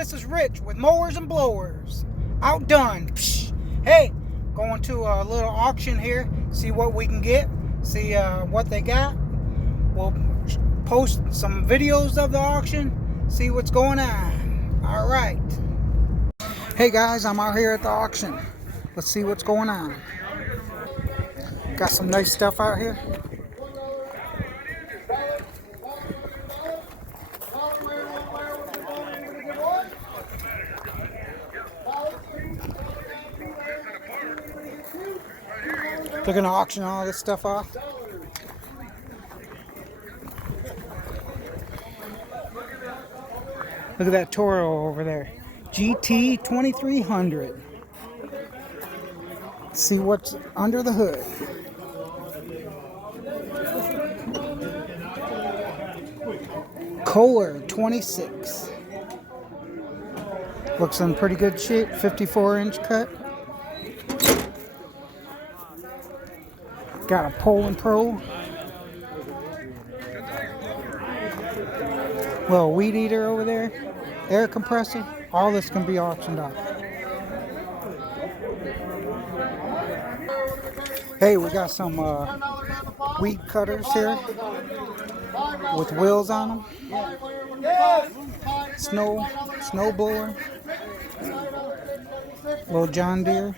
this is Rich with Mowers and Blowers. OutDone. Psh. Hey, going to a little auction here. See what we can get. See what they got. We'll post some videos of the auction. See what's going on. All right. Hey guys, I'm out here at the auction. Let's see what's going on. Got some nice stuff out here. They're gonna auction all this stuff off. Look at that Toro over there. GT 2300. See what's under the hood. Kohler 26. Looks in pretty good shape. 54-inch cut. Got a Poland Pro. Little weed eater over there. Air compressor. All this can be auctioned off. Hey, we got some weed cutters here with wheels on them. Snow blower. Little John Deere.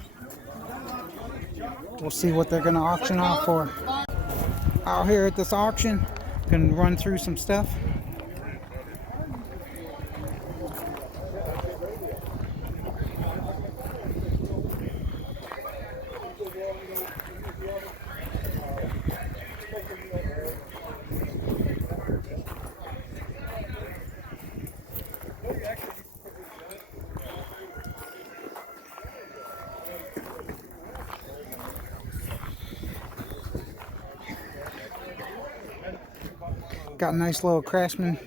We'll see what they're going to auction off for. Out here at this auction, can run through some stuff. Got a nice little Craftsman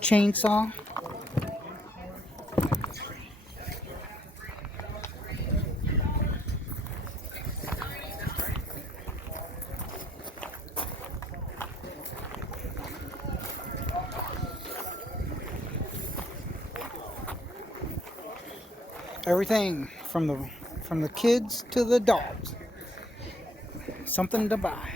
chainsaw. Everything from the kids to the dogs. Something to buy.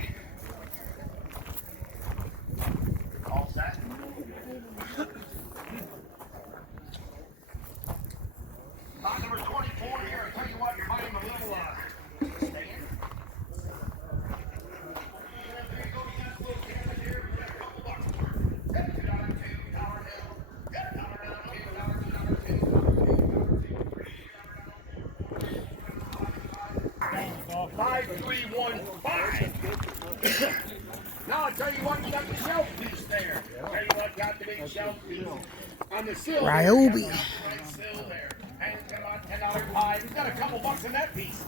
Number 24 here. I'll tell you what, you're buying a little stand. Now I'll tell you what, you got the shelf piece there. I'll tell you what, got the big shelf piece on the sill. Ryobi. Right sill there. And $10 pie. He's got a couple bucks in that piece.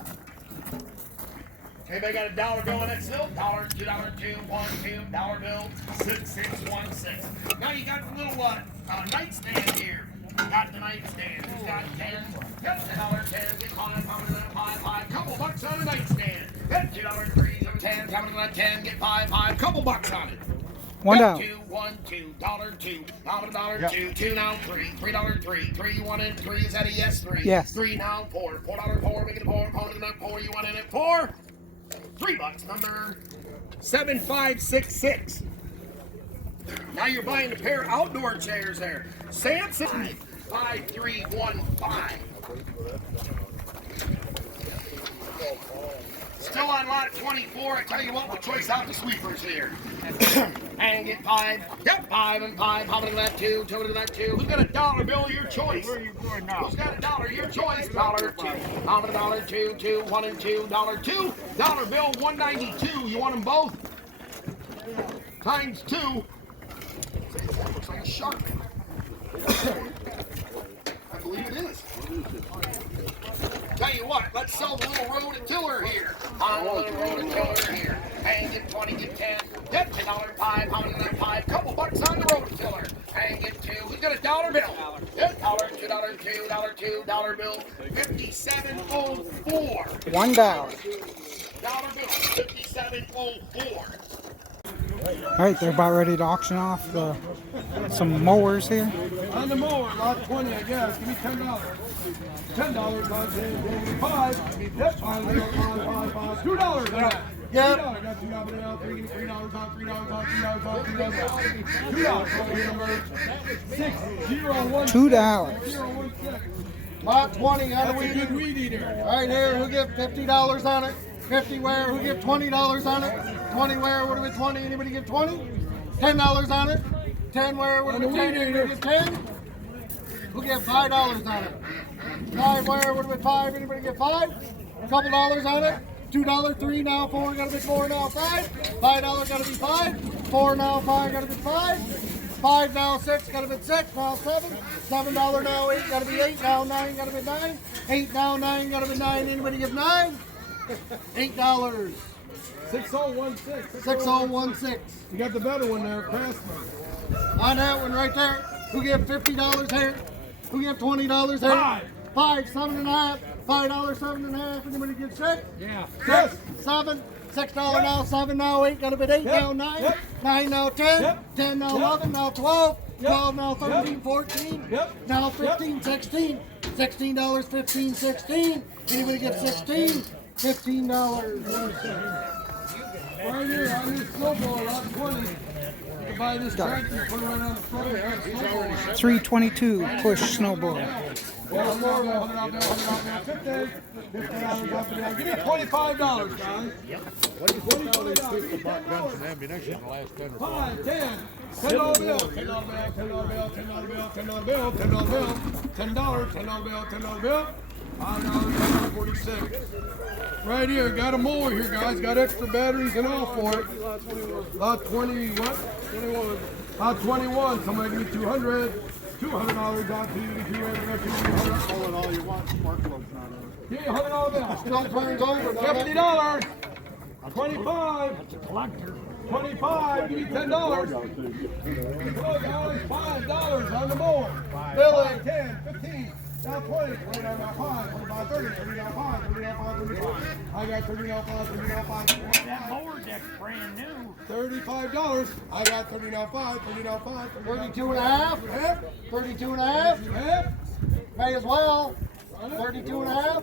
Anybody got a dollar bill in that sill? $1, $2, $2, $1, $2, dollar bill, 6616. Now you got the little nightstand here. Got the nightstand. He's got 10. Got $10, 10, get 5, $5, couple bucks on the nightstand. Got $2, 3, 10, coming to that 10, get 5, couple bucks on it. $1. $2, $1, $2, $2, $2, $2 now, $3, $3, $3, you want in 3, is that a yes? 3. Yes. 3 now, $4, $4, make it a 4, $4, you want in it 4? $3, number 7566. Now you're buying a pair of outdoor chairs there. Samson 5315. Still on lot 24. I tell you what, we'll choice out the sweepers here. And get 5. Yep, 5 and 5. How many left? 2. 2 to that 2. Who's got a dollar bill of your choice? Where are you going now? Who's got a dollar? Your choice. $1, 2. How many $1, 2, 2, 1 and 2, $2. Dollar bill 192. You want them both? Times 2. Looks like a shark. I believe it is. Tell you what, let's sell the little rototiller here. On the little rototiller here. And get 20, get 10. Get $10 5. How many of that 5? Couple bucks on the rototiller. And get 2. Who's got a dollar bill? Get $1, $2, $2, dollar bill. 5704. $1. Dollar bill. 5704. All right, they're about ready to auction off some mowers here. On the mower, lot 20, I guess. Give me $10. $10 on 10, 5. Yep, $5, $2 on that. Yep. $2. I got $2 now, $3 on, $3 on, $3 on, $2. $601. $2. Lot 20 on the That's a weed good eater. weed eater. Right here, who get $50 on it? 50 where? Who get $20 on it? 20 where? Would have been 20. Anybody get 20? $10 on it. 10 where? Would have been 10. Anybody get 10? Who get $5 on it? 5 where? Would have been 5. Anybody get 5? A couple dollars on it. $2, 3 now, 4 gotta be 4 now, 5. $5 gotta be 5. 4 now, 5 gotta be 5. 5 now, 6 gotta be 6 now, 7. $7 now, 8 gotta be 8 now, 9 gotta be 9. 8 now, 9 gotta be 9. Anybody give 9? $8. 6016. 6016. You got the better one there, Craftsman. On that one right there, who give $50 here? Who give $20 here? 5. 5, 7.5. $5, 7.5. Anybody get 6? Yeah. 6, 7, $6 now, 7 now, 8 got to be 8 now, 9, Yep. 9 now, 10, Yep. 10 now, Yep. 11 now, 12, Yep. 12 now, 13, Yep. 14, Yep. now 15, 16, $16, 15, 16. Anybody get 16? $15. Right here, on this snowball, lot 20. You can buy this tractor, put it right on the front of the snowball. 322 push snowball. Well, more than $100, $50. $50 off the Give me $25, guys. Ammunition the last 10 or 5, 10. $10 bill. $10 bill, $10 bill, $10 bill, $10 bill, $10 bill, $10, $10 bill, $10 bill. $5, 46. Right here, got a mower here, guys. Got extra batteries and all for it. Lot 20, what? 21. Lot 21. Somebody give me 200. $200 on TV. Call it all you want, spark plugs on it. Give me $100 bill. Still turns over, doesn't it? $50. 25. 25. Give me $10. Hello, guys. $5 on the mower. Billy. 10, 15. Now 20, 20 now 5, 25, 30, 30 now 5, 30 now 5, 35. I got 30 now 5, 30 now 5. That mower deck's brand new. $35. I got 30 now 5, 30 now 5. 32 and a half. Half, 32 and a half. half. May as well. 32 and a half.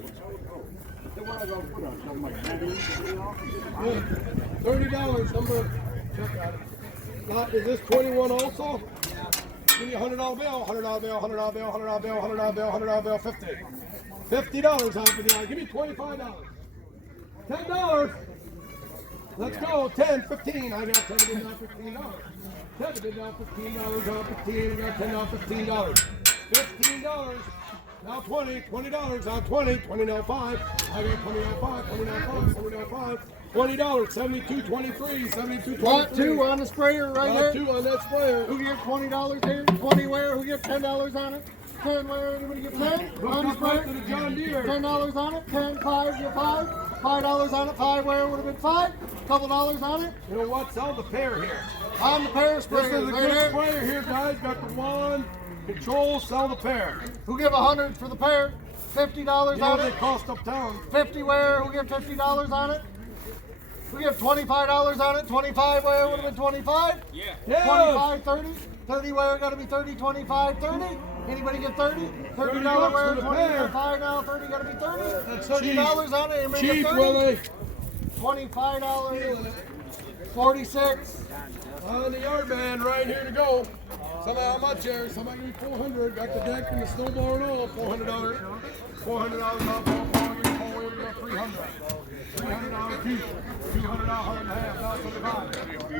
$30 number. Check out it. Now, is this 21 also? Give me $100 bill, $100 bill, $100 bill, $100 bill, $100 bill, $100 bill, 50. $50 on it. Give me $25. $10. Let's go. 10, 15. I got 10 to bid now, $15. 10 to bid now, $15 on 15. I got 10 now, $15. $15. Now 20, $20 on 20, 20 now 5. I got 20 now 5, 20 now 5, 20 now 5. $20, 72, 23, 72, 23. Lot 2 on the sprayer right Lot here. 2 on that sprayer. Who get $20 here? 20 where? Who get $10 on it? 10 where? Anybody get 10? On the Hooked up right to sprayer? the John Deere. $10 on it. 10, 5, get 5. $5 on it. 5 where? Would have been 5. Couple dollars on it. You know what? Sell the pair here. On the pair This sprayer is a right good here. sprayer here, guys. Got the one control. Sell the pair. Who give 100 for the pair? $50 You know on they it. cost uptown. 50 where? Who give $50 on it? Who give $25 on it? 25 where? Would have been 25. Yeah. 25, 30. 30 where? Got to be 30, 25, 30. Anybody get 30? $30 where? for the pair. 25 now. 30 got to be 30. That's $30 on it. Anybody Cheap, get 30? Willie. $25. 46. On the yard man, right here to go. Somebody, how much here? Somebody give me 400. Got the deck and the snowball and all. $400. $400 off. $400. 300. $300 piece. $200, $100.50. Now 75.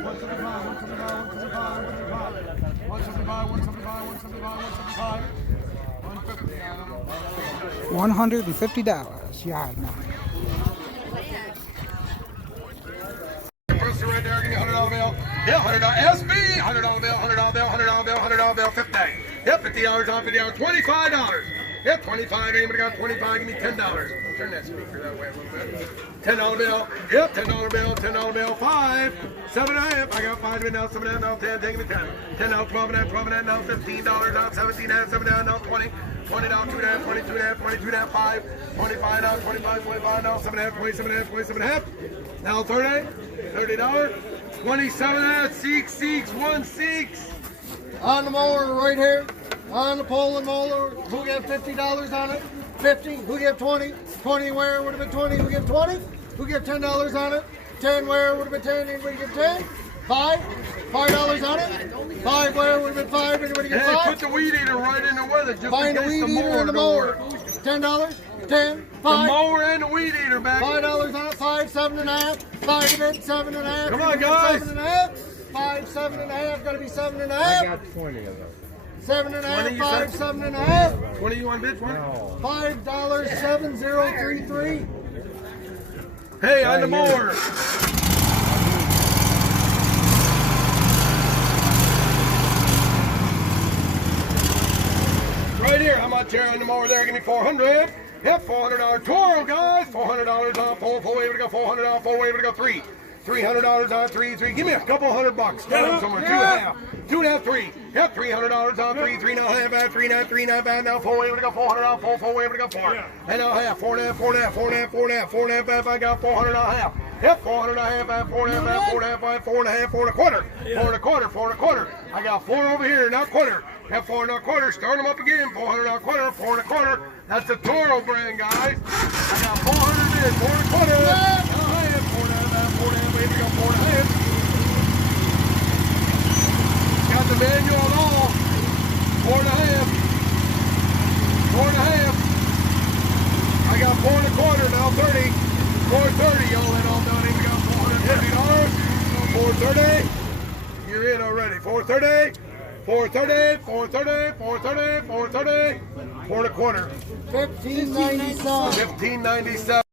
175. 175. 175. 175. 175. 175. 175. $150 yard man. Person right there, give me $100 bill. Yeah, $100 SB, $100 bill, $100 bill, $100 bill, $100 bill, 50. Yep, $50 off, $50, $25. Yep, 25. Anybody got 25? Give me $10. Turn that speaker that way a little bit. $10 bill. Yep, $10 bill, $10 bill, 5, 7.5. I got 5 in now, 7.5 now, 10. Take me 10. 10 now, 12.5, 12.5 now, $15 now, 17.5, 7.5 now, 20. 20 now, 2.5, 22.5, 22.5, 5, 25 now, 25, 25 now, 7.5, 27.5, 27.5. Now 30, $30, 27.5, 6, 1, 6. On the mower right here. On the pole and mower, who get $50 on it? 50. Who get 20? 20 where would have been 20? Who get 20? Who get $10 on it? 10 where would have been 10? Anybody get 10? 5? $5 on it? 5 where would have been 5? Anybody get 5? Hey, put the weed eater right in the weather just Find in a case weed the eater mower and the don't mower. work. $10? 10? The 5? mower and the weed eater back. $5 on it, 5, 7.5, 5 of it, 7.5. Come on, guys. 7.5, 5, 7.5, gotta be 7.5. I got 20 of those. 7.5, 20 you 5, said? 7.5. 20 you want bitch one? $5, 7033. Hey, on the mower. Right here, how much here on the mower there? Give me 400. Yep, $400 Toro, guys. $400 on full way to go. $400 full way to go. $300 on three. Give me a couple $100. Get them somewhere. 2.5. 2.5, 3. Yep, $300 on 3. 3.5, 3.5, now full way to go. $400 full way to go. 4. And now half. 4.5, 4.5, 4.5, 4.5, 4.5. I got $400 half. Yep, 4.5, 4.5, 4.5, 4.25. I got 4 over here, not quarter. Have 4.25. Start them up again. $400 quarter, 4.25. That's the Toro brand, guys. I got 400 in, 4.25. 4.5, way to go, 4.5. Got the manual and all. 4.5. 4.5. I got 4.25, now 30. 4.30, y'all in all done. We got $450. 4.30. You're in already. 4.30. 4.30. 4.30. 4.30. 4.30. 4.25. $15.97. $15.97.